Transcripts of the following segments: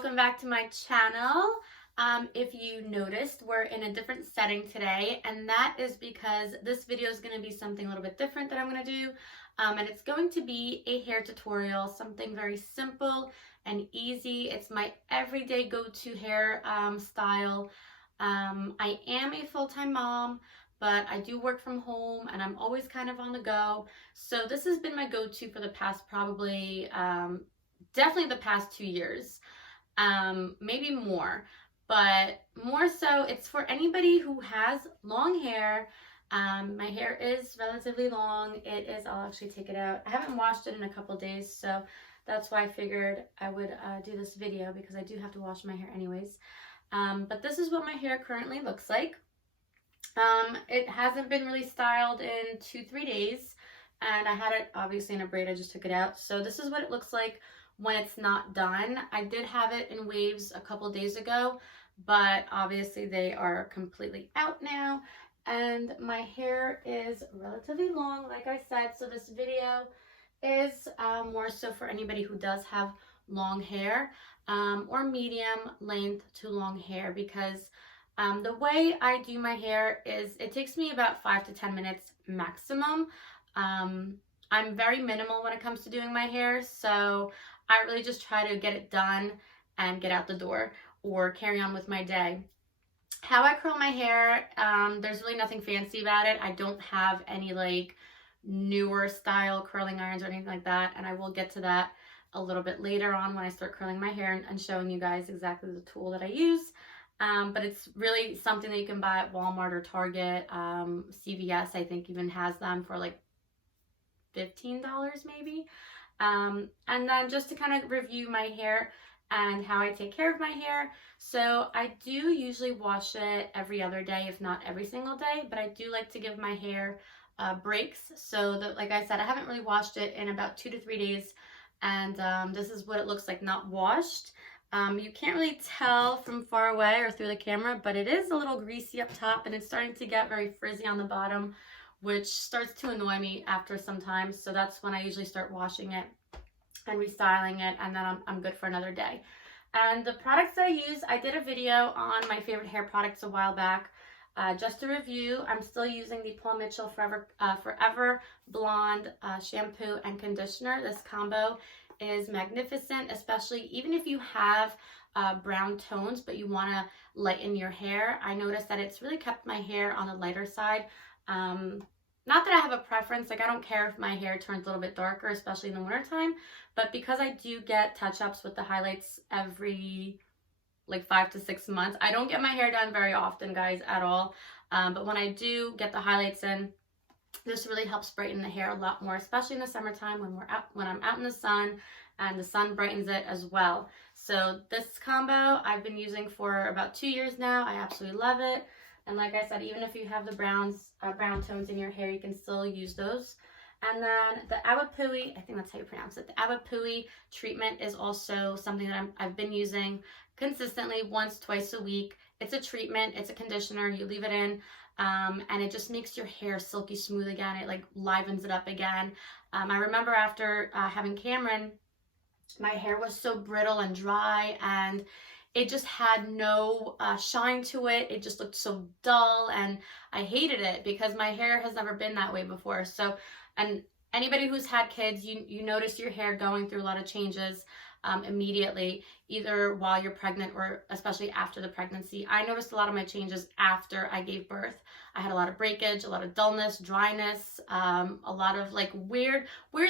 welcome back to my channel. If you noticed, we're in a different setting today, and that is because this video is going to be something a little bit different that I'm going to do, and it's going to be a hair tutorial, something very simple and easy. It's my everyday go-to hair style. I am a full-time mom, but I do work from home and I'm always kind of on the go. So this has been my go-to for the past probably definitely the past 2 years, maybe more, but more so it's for anybody who has long hair. My hair is relatively long. It is, I'll actually take it out. I haven't washed it in a couple days, so that's why I figured I would do this video, because I do have to wash my hair anyways. But this is what my hair currently looks like. It hasn't been really styled in 2-3 days, and I had it obviously in a braid. I just took it out. So this is what it looks like when it's not done. I did have it in waves a couple days ago, but obviously they are completely out now, and my hair is relatively long, like I said. So this video is more so for anybody who does have long hair, or medium length to long hair, because the way I do my hair is it takes me about 5 to 10 minutes maximum. I'm very minimal when it comes to doing my hair, so I really just try to get it done and get out the door or carry on with my day. How I curl my hair, there's really nothing fancy about it. I don't have any like newer style curling irons or anything like that, and I will get to that a little bit later on when I start curling my hair and showing you guys exactly the tool that I use. But it's really something that you can buy at Walmart or Target. CVS, I think, even has them for like $15 maybe. And then just to kind of review my hair and how I take care of my hair. So I do usually wash it every other day, if not every single day, but I do like to give my hair breaks. So that, like I said, I haven't really washed it in about 2 to 3 days, and this is what it looks like not washed. You can't really tell from far away or through the camera, but it is a little greasy up top, and it's starting to get very frizzy on the bottom, which starts to annoy me after some time. So that's when I usually start washing it and restyling it, and then I'm good for another day. And the products that I use, I did a video on my favorite hair products a while back. Just to review, I'm still using the Paul Mitchell Forever Blonde shampoo and conditioner. This combo is magnificent, especially even if you have brown tones but you want to lighten your hair. I noticed that it's really kept my hair on the lighter side. Not that I have a preference, like I don't care if my hair turns a little bit darker, especially in the wintertime, but because I do get touch-ups with the highlights every like 5 to 6 months. I don't get my hair done very often, guys, at all, but when I do get the highlights in, this really helps brighten the hair a lot more, especially in the summertime when I'm out in the sun, and the sun brightens it as well. So this combo I've been using for about 2 years now. I absolutely love it. And like I said, even if you have the brown tones in your hair, you can still use those. And then the Awapui, I think that's how you pronounce it, the Awapui treatment is also something that I've been using consistently twice a week. It's a treatment, it's a conditioner, you leave it in, and it just makes your hair silky smooth again. It like livens it up again. I remember after having Cameron, my hair was so brittle and dry, and it just had no shine to it. It just looked so dull, and I hated it because my hair has never been that way before. So, and anybody who's had kids, you notice your hair going through a lot of changes immediately, either while you're pregnant or especially after the pregnancy. I noticed a lot of my changes after I gave birth. I had a lot of breakage, a lot of dullness, dryness, a lot of like weird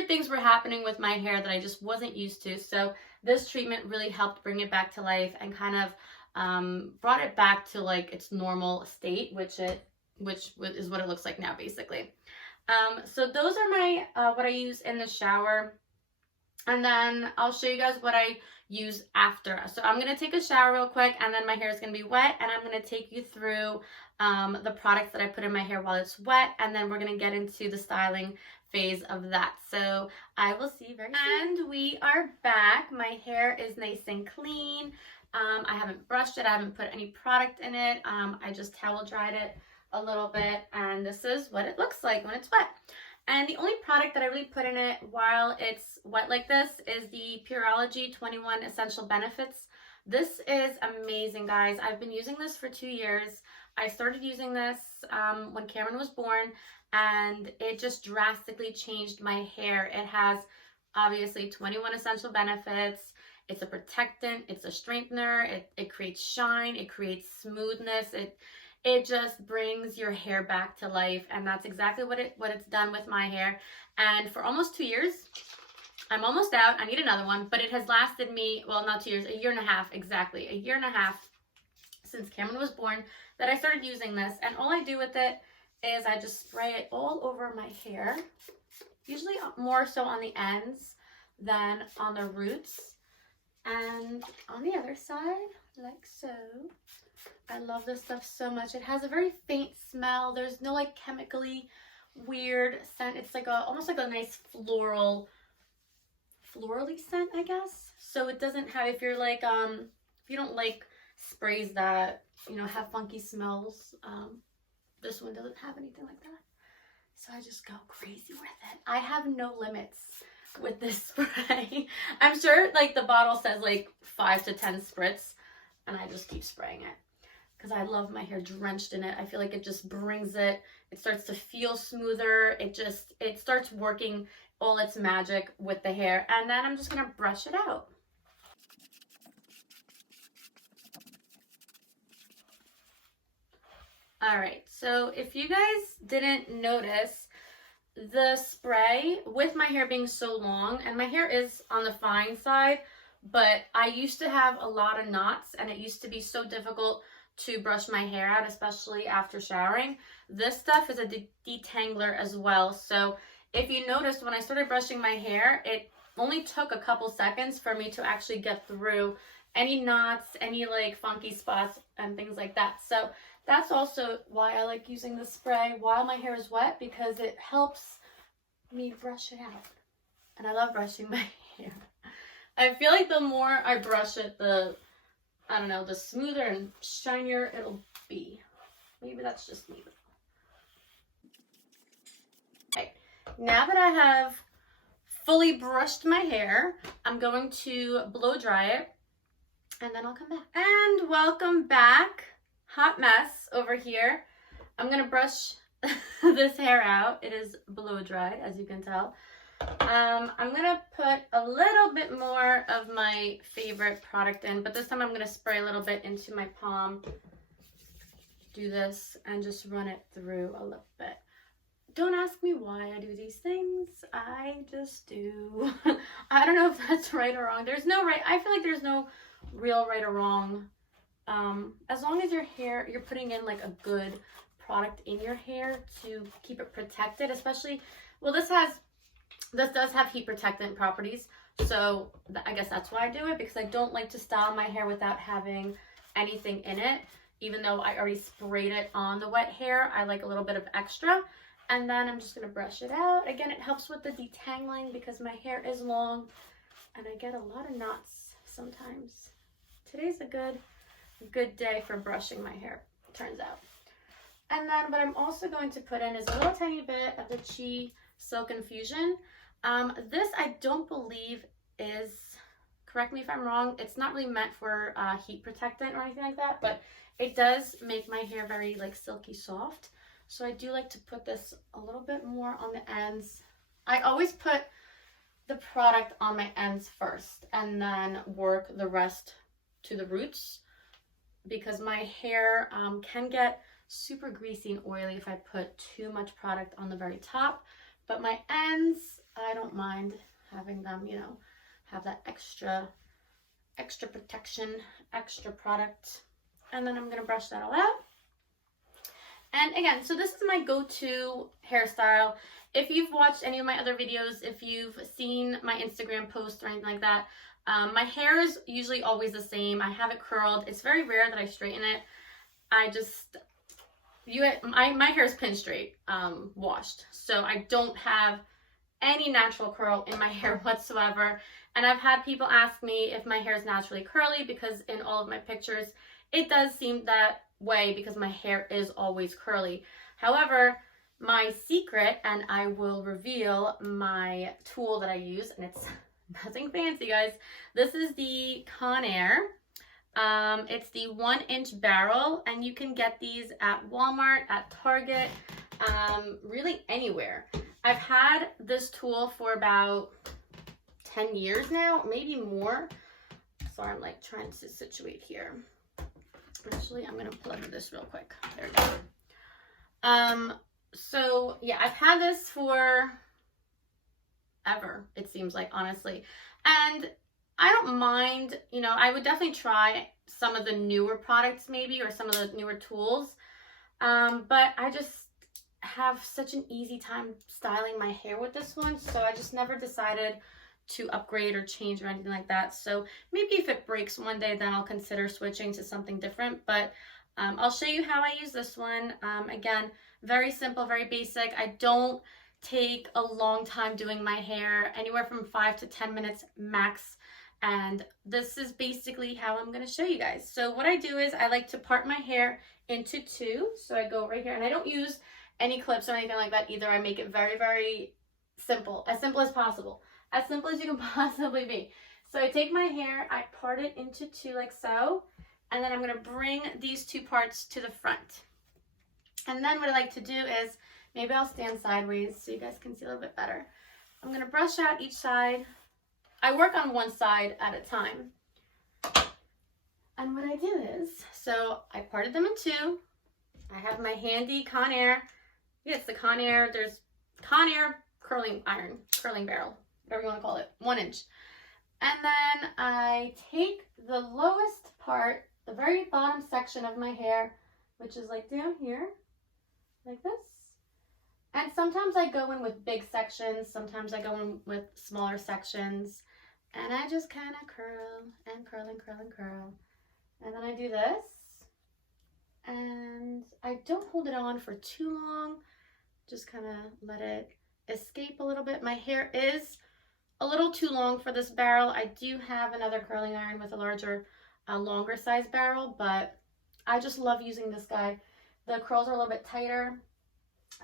things were happening with my hair that I just wasn't used to. So this treatment really helped bring it back to life and kind of brought it back to like its normal state, which is what it looks like now, basically. So those are my what I use in the shower. And then I'll show you guys what I use after. So I'm going to take a shower real quick, and then my hair is going to be wet, and I'm going to take you through the products that I put in my hair while it's wet, and then we're going to get into the styling phase of that. So I will see you very soon. And we are back. My hair is nice and clean. I haven't brushed it. I haven't put any product in it. I just towel dried it a little bit, and this is what it looks like when it's wet. And the only product that I really put in it while it's wet like this is the Pureology 21 Essential Benefits This is amazing, guys. I've been using this for 2 years. I started using this when Cameron was born, and it just drastically changed my hair. It has obviously 21 essential benefits. It's a protectant, it's a strengthener, it creates shine, it creates smoothness, it just brings your hair back to life, and that's exactly what it's done with my hair. And for almost 2 years, I'm almost out. I need another one, but it has lasted me, well, not 2 years, a year and a half, exactly. A year and a half since Cameron was born that I started using this. And all I do with it is I just spray it all over my hair, usually more so on the ends than on the roots. And on the other side, like so. I love this stuff so much. It has a very faint smell. There's no like chemically weird scent. It's like almost like a nice florally scent, I guess. So it doesn't have, if you're like if you don't like sprays that, you know, have funky smells, this one doesn't have anything like that. So I just go crazy with it. I have no limits with this spray. I'm sure like the bottle says like 5 to 10 spritz, and I just keep spraying it because I love my hair drenched in it. I feel like it just brings it starts to feel smoother. It starts working all its magic with the hair. And then I'm just gonna brush it out. All right, so if you guys didn't notice, the spray, with my hair being so long, and my hair is on the fine side, but I used to have a lot of knots, and it used to be so difficult to brush my hair out, especially after showering. This stuff is a detangler as well. So if you noticed, when I started brushing my hair, it only took a couple seconds for me to actually get through any knots, any like funky spots and things like that. So that's also why I like using the spray while my hair is wet, because it helps me brush it out. And I love brushing my hair. I feel like the more I brush it, the smoother and shinier it'll be. Maybe that's just me. Okay, now that I have fully brushed my hair, I'm going to blow dry it, and then I'll come back. And welcome back. Hot mess over here. I'm gonna brush this hair out. It is blow dried, as you can tell. I'm gonna put a little bit more of my favorite product in, but this time I'm gonna spray a little bit into my palm. Do this and just run it through a little bit. Don't ask me why I do these things. I just do. I don't know if that's right or wrong. There's no right. I feel like there's no real right or wrong. As long as your hair, you're putting in like a good product in your hair to keep it protected, especially, well, this does have heat protectant properties. So I guess that's why I do it, because I don't like to style my hair without having anything in it. Even though I already sprayed it on the wet hair, I like a little bit of extra. And then I'm just going to brush it out. Again, it helps with the detangling because my hair is long and I get a lot of knots sometimes. Today's a good day for brushing my hair, turns out. And then what I'm also going to put in is a little tiny bit of the Chi Silk Infusion. This I don't believe is, correct me if I'm wrong, it's not really meant for heat protectant or anything like that, but it does make my hair very like silky soft. So I do like to put this a little bit more on the ends. I always put the product on my ends first and then work the rest to the roots, because my hair can get super greasy and oily if I put too much product on the very top. But my ends, I don't mind having them, you know, have that extra protection, extra product. And then I'm going to brush that all out. And again, so this is my go-to hairstyle. If you've watched any of my other videos, if you've seen my Instagram posts or anything like that, my hair is usually always the same. I have it curled. It's very rare that I straighten it. My hair is pin straight, washed. So I don't have any natural curl in my hair whatsoever. And I've had people ask me if my hair is naturally curly, because in all of my pictures, it does seem that way because my hair is always curly. However, my secret, and I will reveal my tool that I use, and it's nothing fancy, guys. This is the Conair It's the 1-inch barrel, and you can get these at Walmart, at Target, really anywhere. I've had this tool for about 10 years now, maybe more. Sorry, I'm like trying to situate here. Actually, I'm gonna plug this real quick. There we go. So yeah, I've had this for ever, it seems like, honestly. And I don't mind, you know, I would definitely try some of the newer products maybe, or some of the newer tools. But I just have such an easy time styling my hair with this one, so I just never decided to upgrade or change or anything like that. So maybe if it breaks one day, then I'll consider switching to something different. But I'll show you how I use this one. Again, very simple, very basic. I don't take a long time doing my hair, anywhere from 5 to 10 minutes max. And this is basically how I'm going to show you guys. So what I do is I like to part my hair into two. So I go right here, and I don't use any clips or anything like that either. I make it very, very simple as possible. As simple as you can possibly be. So I take my hair, I part it into two like so, and then I'm going to bring these two parts to the front. And then what I like to do is, maybe I'll stand sideways so you guys can see a little bit better. I'm going to brush out each side. I work on one side at a time. And what I do is, so I parted them in two. I have my handy Conair. Yeah, it's the Conair. There's Conair curling iron, curling barrel, whatever you want to call it, 1 inch. And then I take the lowest part, the very bottom section of my hair, which is like down here, like this. And sometimes I go in with big sections, sometimes I go in with smaller sections, and I just kind of curl and curl and curl and curl. And then I do this, and I don't hold it on for too long, just kind of let it escape a little bit. My hair is a little too long for this barrel. I do have another curling iron with a larger, longer size barrel, but I just love using this guy. The curls are a little bit tighter.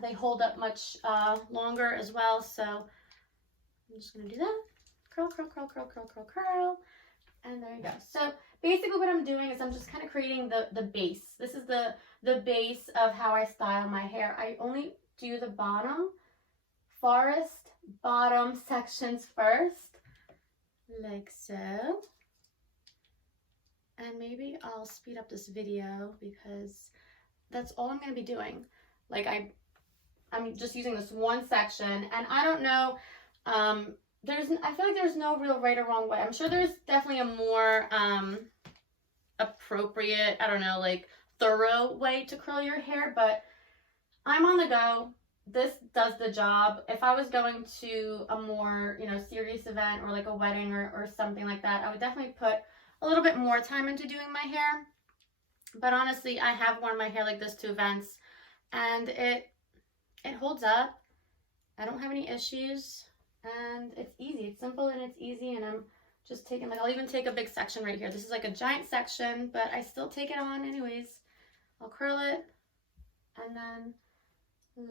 They hold up much longer as well. So I'm just gonna do that. Curl, curl, curl, curl, curl, curl, curl. And there you go. So basically what I'm doing is I'm just kind of creating the base. This is the base of how I style my hair. I only do the farthest bottom sections first, like so. And maybe I'll speed up this video because that's all I'm going to be doing. Like I'm just using this one section, and I don't know, I feel like there's no real right or wrong way. I'm sure there's definitely a more appropriate, I don't know, like thorough way to curl your hair, but I'm on the go. This does the job. If I was going to a more, you know, serious event or like a wedding or something like that, I would definitely put a little bit more time into doing my hair. But honestly, I have worn my hair like this to events, and it holds up. I don't have any issues, and it's easy. It's simple and it's easy, and I'm just taking, like, I'll even take a big section right here. This is like a giant section, but I still take it on anyways. I'll curl it and then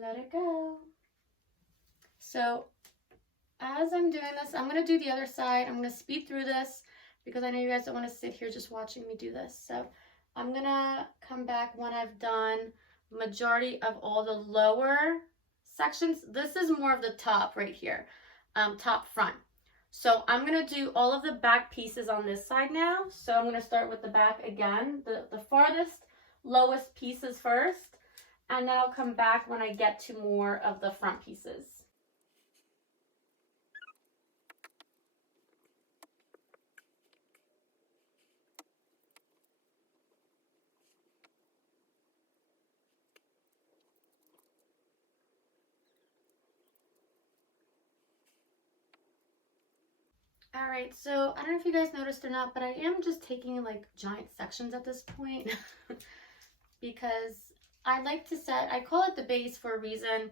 let it go. So as I'm doing this, I'm going to do the other side. I'm going to speed through this because I know you guys don't want to sit here just watching me do this. So I'm going to come back when I've done majority of all the lower sections. This is more of the top right here, top front. So I'm going to do all of the back pieces on this side now. So I'm going to start with the back again, the farthest, lowest pieces first, and then I'll come back when I get to more of the front pieces. All right, so I don't know if you guys noticed or not, but I am just taking like giant sections at this point because I like to set, I call it the base for a reason.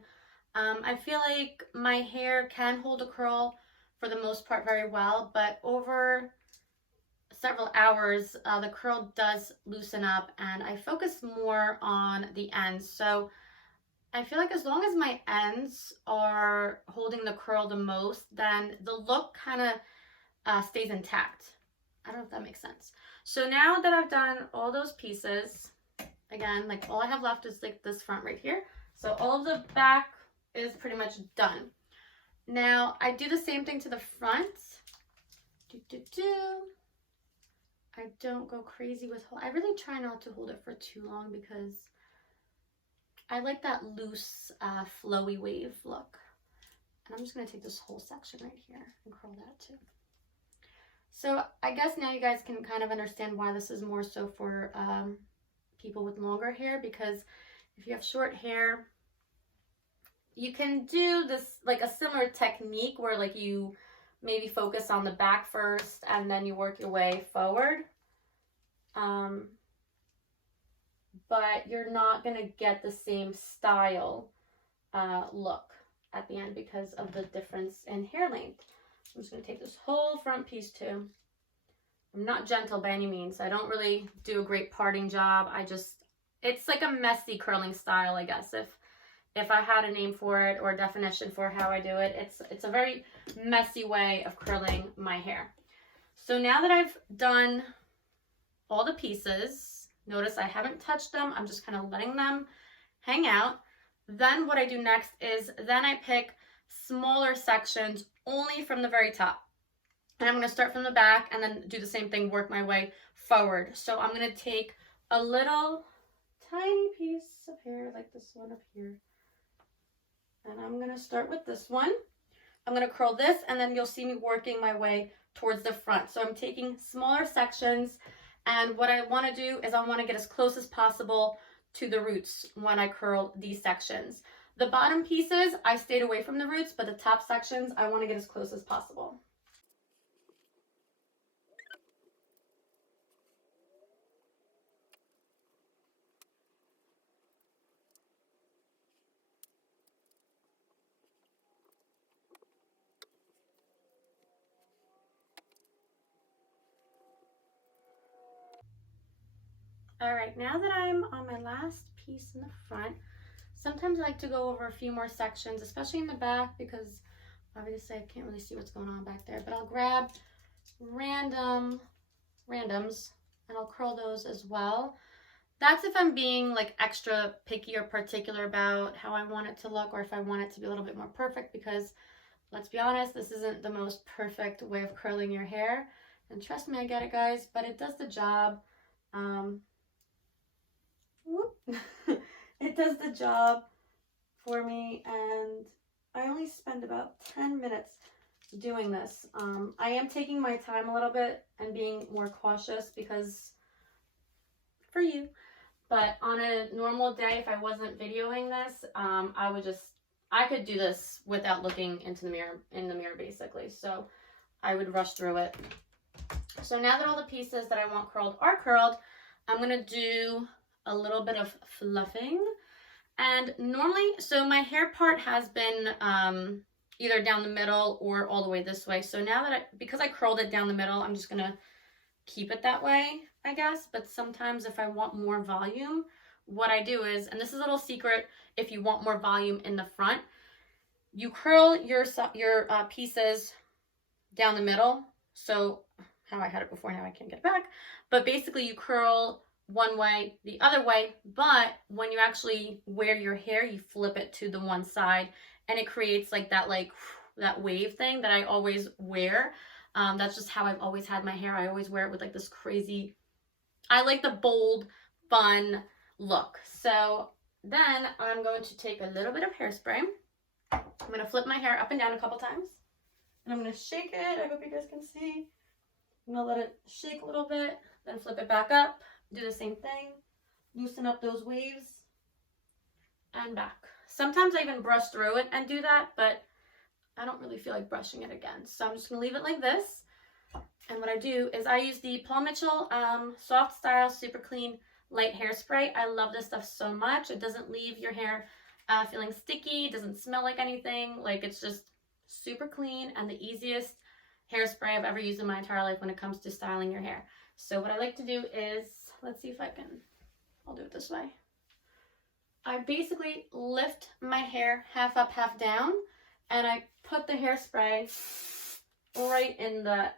I feel like my hair can hold a curl for the most part very well, but over several hours, the curl does loosen up, and I focus more on the ends. So I feel like as long as my ends are holding the curl the most, then the look kind of stays intact. I don't know if that makes sense. So now that I've done all those pieces, again, like all I have left is like this front right here. So all of the back is pretty much done. Now I do the same thing to the front. I don't go crazy with I really try not to hold it for too long because I like that loose, flowy wave look. And I'm just going to take this whole section right here and curl that too. So I guess now you guys can kind of understand why this is more so for people with longer hair, because if you have short hair, you can do this like a similar technique where like you maybe focus on the back first and then you work your way forward. But you're not going to get the same style look at the end because of the difference in hair length. I'm just going to take this whole front piece too. I'm not gentle by any means. I don't really do a great parting job. It's like a messy curling style, I guess. If I had a name for it or a definition for how I do it, it's a very messy way of curling my hair. So now that I've done all the pieces, notice I haven't touched them. I'm just kind of letting them hang out. Then what I do next is then I pick smaller sections only from the very top. And I'm going to start from the back and then do the same thing, work my way forward. So I'm going to take a little tiny piece of hair like this one up here. And I'm going to start with this one. I'm going to curl this and then you'll see me working my way towards the front. So I'm taking smaller sections, and what I want to do is I want to get as close as possible to the roots when I curl these sections. The bottom pieces, I stayed away from the roots, but the top sections, I want to get as close as possible. All right, now that I'm on my last piece in the front, sometimes I like to go over a few more sections, especially in the back, because obviously I can't really see what's going on back there, but I'll grab randoms and I'll curl those as well. That's if I'm being like extra picky or particular about how I want it to look, or if I want it to be a little bit more perfect, because let's be honest, this isn't the most perfect way of curling your hair. And trust me, I get it, guys, but it does the job. It does the job for me, and I only spend about 10 minutes doing this. I am taking my time a little bit and being more cautious because for you, but on a normal day, if I wasn't videoing this, I could do this without looking in the mirror basically. So I would rush through it. So now that all the pieces that I want curled are curled, I'm going to do a little bit of fluffing. And normally, so my hair part has been either down the middle or all the way this way. So now that because I curled it down the middle, I'm just going to keep it that way, I guess. But sometimes if I want more volume, what I do is, and this is a little secret, if you want more volume in the front, you curl your pieces down the middle. So how I had it before, now I can't get it back. But basically you curl one way, the other way, but when you actually wear your hair, you flip it to the one side and it creates like that wave thing that I always wear. That's just how I've always had my hair. I always wear it with like this crazy, I like the bold, fun look. So then I'm going to take a little bit of hairspray. I'm going to flip my hair up and down a couple times and I'm going to shake it. I hope you guys can see. I'm going to let it shake a little bit, then flip it back up. Do the same thing, loosen up those waves, and back. Sometimes I even brush through it and do that, but I don't really feel like brushing it again. So I'm just going to leave it like this. And what I do is I use the Paul Mitchell Soft Style Super Clean Light Hairspray. I love this stuff so much. It doesn't leave your hair feeling sticky, doesn't smell like anything. Like, it's just super clean and the easiest hairspray I've ever used in my entire life when it comes to styling your hair. So what I like to do is, let's see if I'll do it this way. I basically lift my hair half up, half down, and I put the hairspray right in the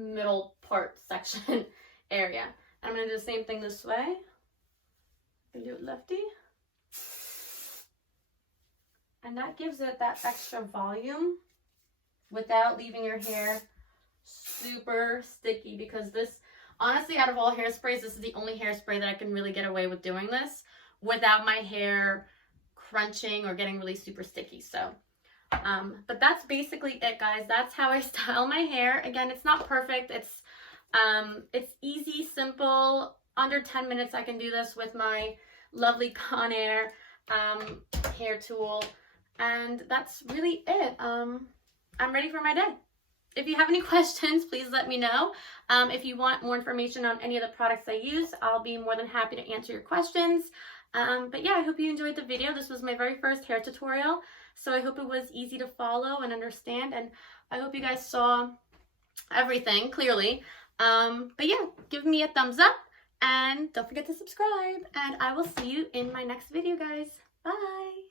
middle part section area. I'm going to do the same thing this way. And do it lefty. And that gives it that extra volume without leaving your hair super sticky, because this, honestly, out of all hairsprays, this is the only hairspray that I can really get away with doing this without my hair crunching or getting really super sticky. So, but that's basically it, guys. That's how I style my hair. Again, it's not perfect. It's easy, simple. Under 10 minutes, I can do this with my lovely Conair hair tool. And that's really it. I'm ready for my day. If you have any questions, please let me know. If you want more information on any of the products I use, I'll be more than happy to answer your questions. But yeah, I hope you enjoyed the video. This was my very first hair tutorial, so I hope it was easy to follow and understand, and I hope you guys saw everything clearly. But yeah, give me a thumbs up, and don't forget to subscribe, and I will see you in my next video, guys. Bye!